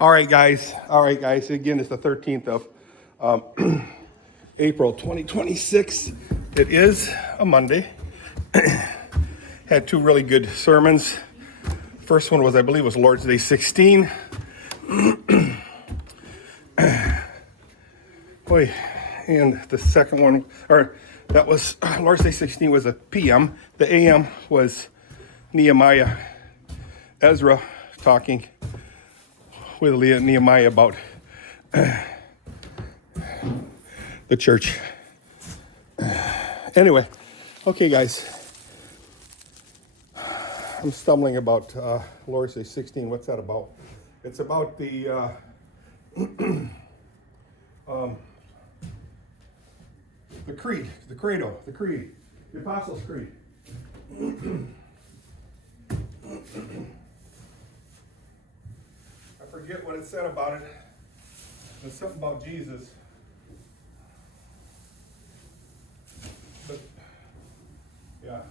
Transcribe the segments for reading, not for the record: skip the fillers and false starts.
All right, guys. Again, it's the 13th of April 2026. It is a Monday. Had two really good sermons. First one was, I believe, was Lord's Day 16. Boy, and the second one, or that was Lord's Day 16 was a PM. The AM was Nehemiah, Ezra talking with Nehemiah about the church. Anyway, okay, guys. I'm stumbling about Lord's Day 16. What's that about? It's about the creed, the credo, the creed, the Apostles' Creed. I forget what it said about it. There's something about Jesus. But, yeah.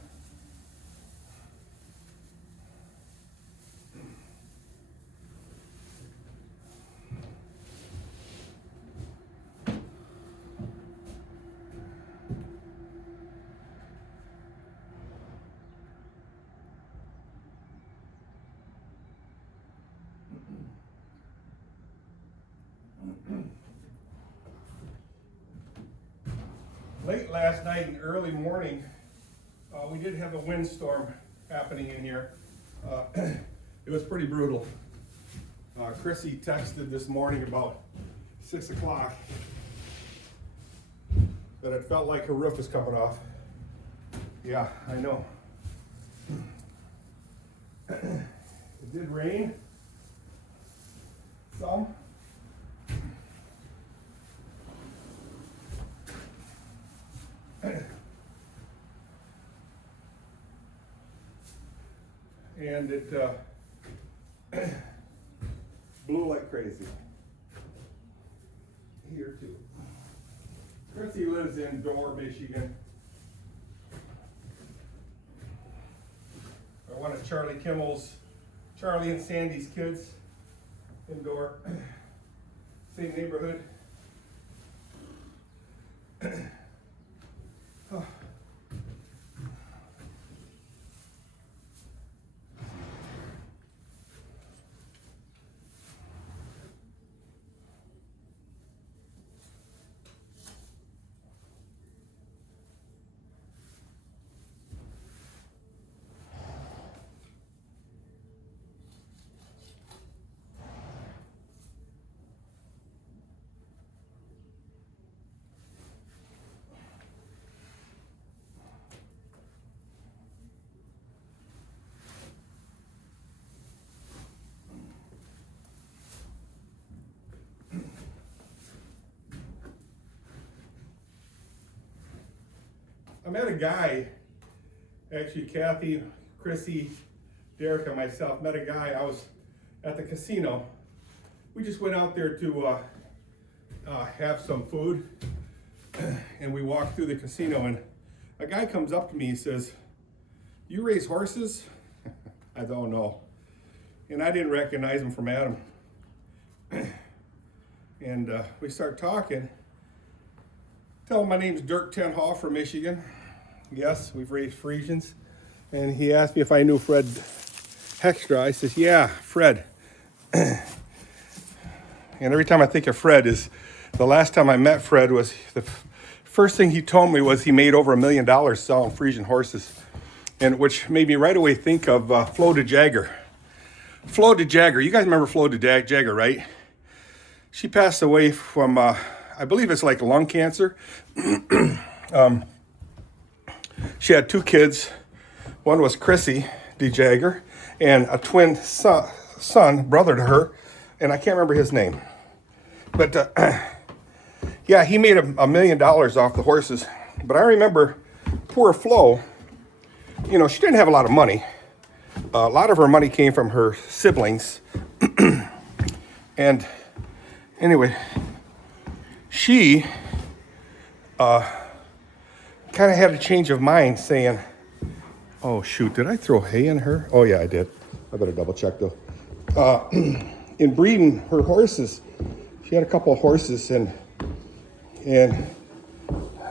Late last night and early morning, we did have a windstorm happening in here. It was pretty brutal. Chrissy texted this morning about 6 o'clock that it felt like her roof was coming off. Yeah, I know. It did rain some. And it blew like crazy. Here too. Chrissy lives in Dorr, Michigan. One of Charlie and Sandy's kids in Dorr. Same neighborhood. Oh. I met a guy, actually Kathy, Chrissy, Dirk, and myself met a guy. I was at the casino. We just went out there to have some food, and we walked through the casino, and a guy comes up to me and says, "You raise horses?" I don't know. And I didn't recognize him from Adam. And we start talking. Tell him my name's Dirk Haaf from Michigan. Yes, we've raised Friesians. And he asked me if I knew Fred Hextra. I says, yeah, Fred. And every time I think of Fred is, the last time I met Fred was, the first thing he told me was he made over $1 million selling Friesian horses. And which made me right away think of Flo de Jagger. Flo de Jagger, you guys remember Flo de Jagger, right? She passed away from, I believe it's like lung cancer. She had two kids. One was Chrissy de Jagger, and a twin son, brother to her, and I can't remember his name. But yeah, he made $1 million off the horses. But I remember poor Flo, you know, she didn't have a lot of money. A lot of her money came from her siblings. And anyway, she kind of had a change of mind saying, oh shoot, did I throw hay in her? Oh yeah, I did. I better double check though. in breeding her horses, she had a couple of horses, and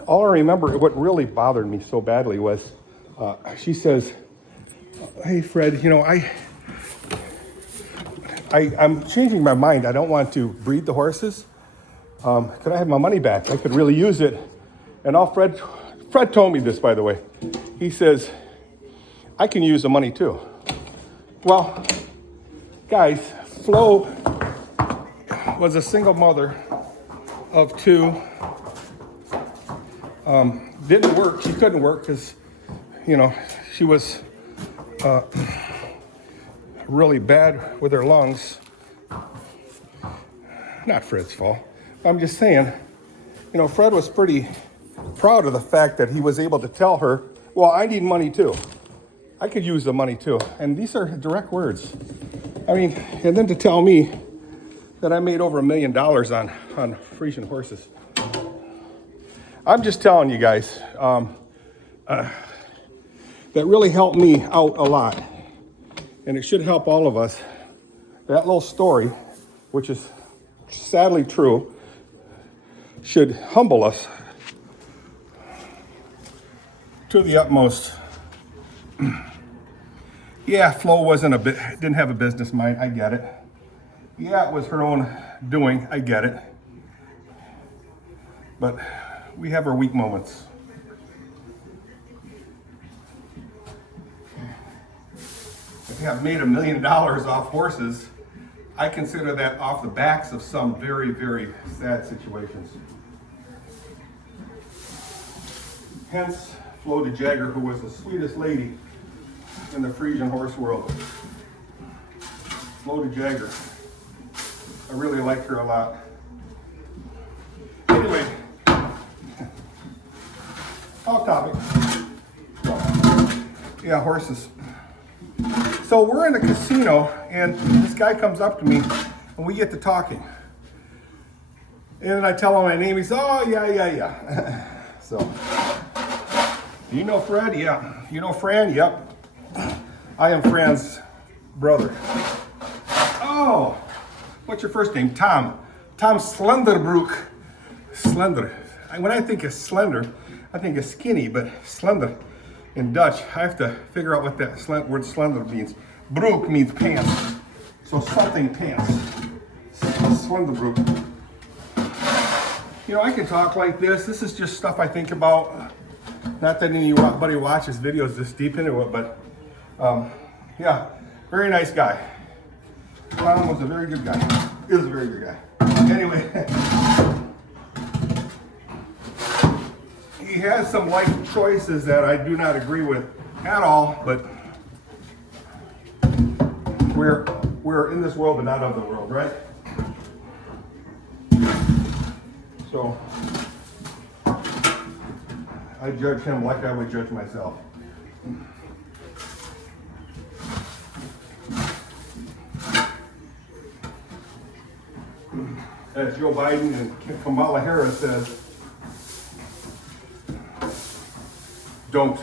all I remember, what really bothered me so badly was, she says, "Hey Fred, you know, I'm changing my mind. I don't want to breed the horses. Could I have my money back? I could really use it." And all Fred told me this, by the way. He says, "I can use the money too." Well, guys, Flo was a single mother of two. Didn't work. She couldn't work because, you know, she was really bad with her lungs. Not Fred's fault. I'm just saying, you know, Fred was pretty proud of the fact that he was able to tell her, "Well, I need money too. I could use the money too." And these are direct words. I mean, and then to tell me that I made over $1 million on Frisian horses. I'm just telling you guys, that really helped me out a lot. And it should help all of us. That little story, which is sadly true, should humble us to the utmost. Yeah, Flo didn't have a business mind. I get it. Yeah, it was her own doing. I get it. But we have our weak moments. If you have made $1 million off horses, I consider that off the backs of some very, very sad situations. Hence, Flo de Jagger, who was the sweetest lady in the Frisian horse world. Flo de Jagger. I really liked her a lot. Anyway, off topic. Yeah, horses. So we're in a casino, and this guy comes up to me, and we get to talking. And then I tell him my name. He says, "Oh, yeah." So, "Do you know Fred?" "Yeah." "You know Fran?" "Yep." "I am Fran's brother." "Oh, what's your first name?" "Tom. Tom Slenderbroek." Slender. When I think of slender, I think of skinny, but slender in Dutch, I have to figure out what that word slender means. Broek means pants. So something pants. Slenderbroek. You know, I can talk like this. This is just stuff I think about. Not that anybody watches videos this deep into it, but yeah, very nice guy. Tom was a very good guy. Is a very good guy. Anyway, he has some life choices that I do not agree with at all, but we're in this world but not of the world, right? So I judge him like I would judge myself. As Joe Biden and Kamala Harris says, don't.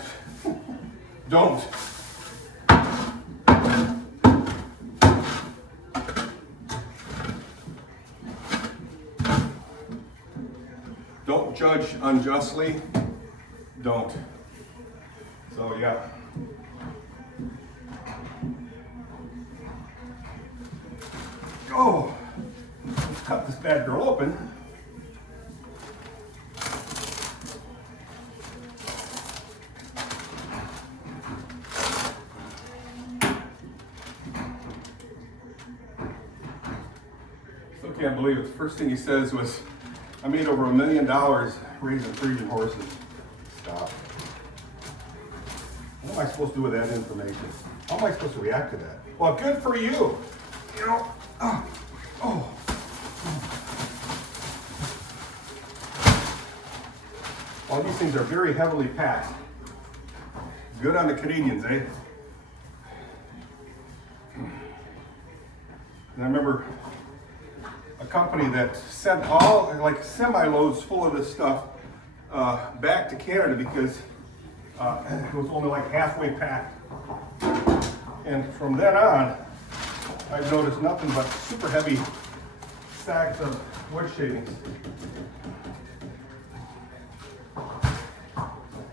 Don't judge unjustly. Don't. So yeah. Oh, let's cut this bad girl open. Still can't believe it. The first thing he says was, "I made over $1 million raising Frisian horses." Stop. What am I supposed to do with that information? How am I supposed to react to that? Well, good for you. You know, All these things are very heavily packed. Good on the Canadians, eh? And I remember a company that sent all, like semi-loads full of this stuff back to Canada because it was only like halfway packed. And from then on, I've noticed nothing but super heavy stacks of wood shavings,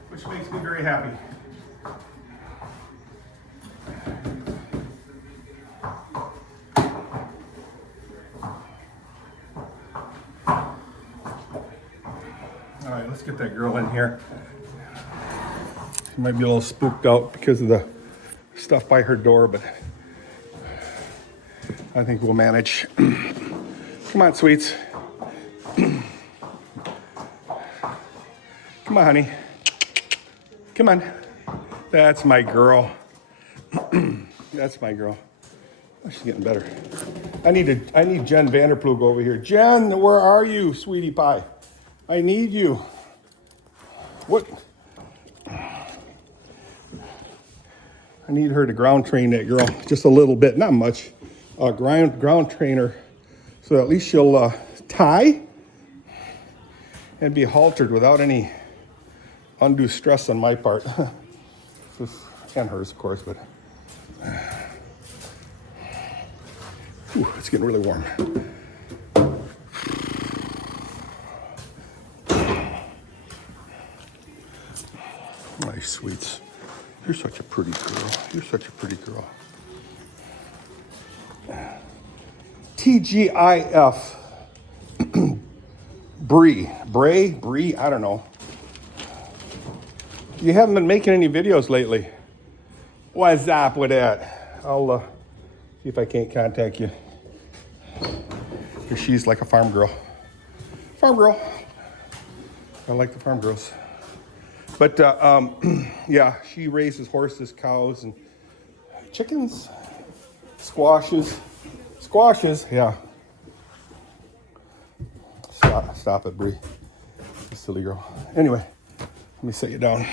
which makes me very happy. All right, let's get that girl in here. She might be a little spooked out because of the stuff by her door, but I think we'll manage. Come on, sweets. Come on, honey. Come on. That's my girl. That's my girl. Oh, she's getting better. I need Jen Vanderplug over here. Jen, where are you, sweetie pie? I need you. What? I need her to ground train that girl just a little bit, not much. Ground train her so at least she'll tie and be haltered without any undue stress on my part. And hers, of course, but it's getting really warm. My sweets. You're such a pretty girl. You're such a pretty girl. TGIF. Bree, I don't know. You haven't been making any videos lately. What's up with that? I'll see if I can't contact you. Because she's like a farm girl. Farm girl. I like the farm girls. But yeah, she raises horses, cows, and chickens, squashes, yeah. Stop it, Bree. You silly girl. Anyway, let me set you down.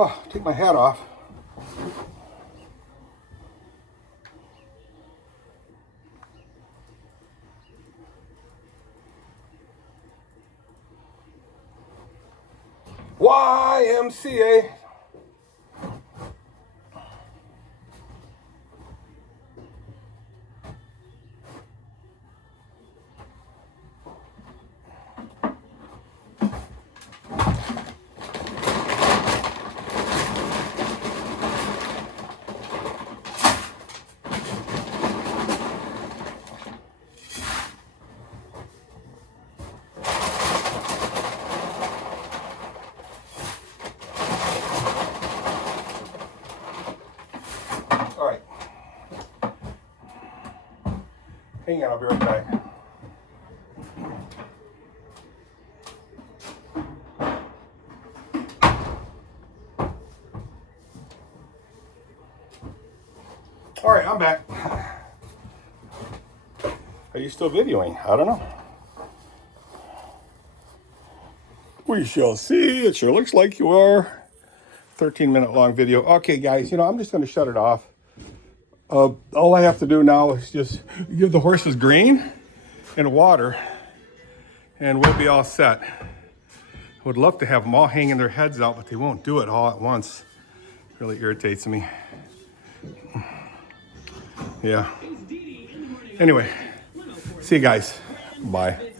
Oh, take my hat off. YMCA. All right. Hang on, I'll be right back. All right, I'm back. Are you still videoing? I don't know. We shall see. It sure looks like you are. 13-minute long video. Okay, guys, I'm just going to shut it off. All I have to do now is just give the horses grain and water, and we'll be all set. I would love to have them all hanging their heads out, but they won't do it all at once. It really irritates me. Yeah. Anyway, see you guys. Bye.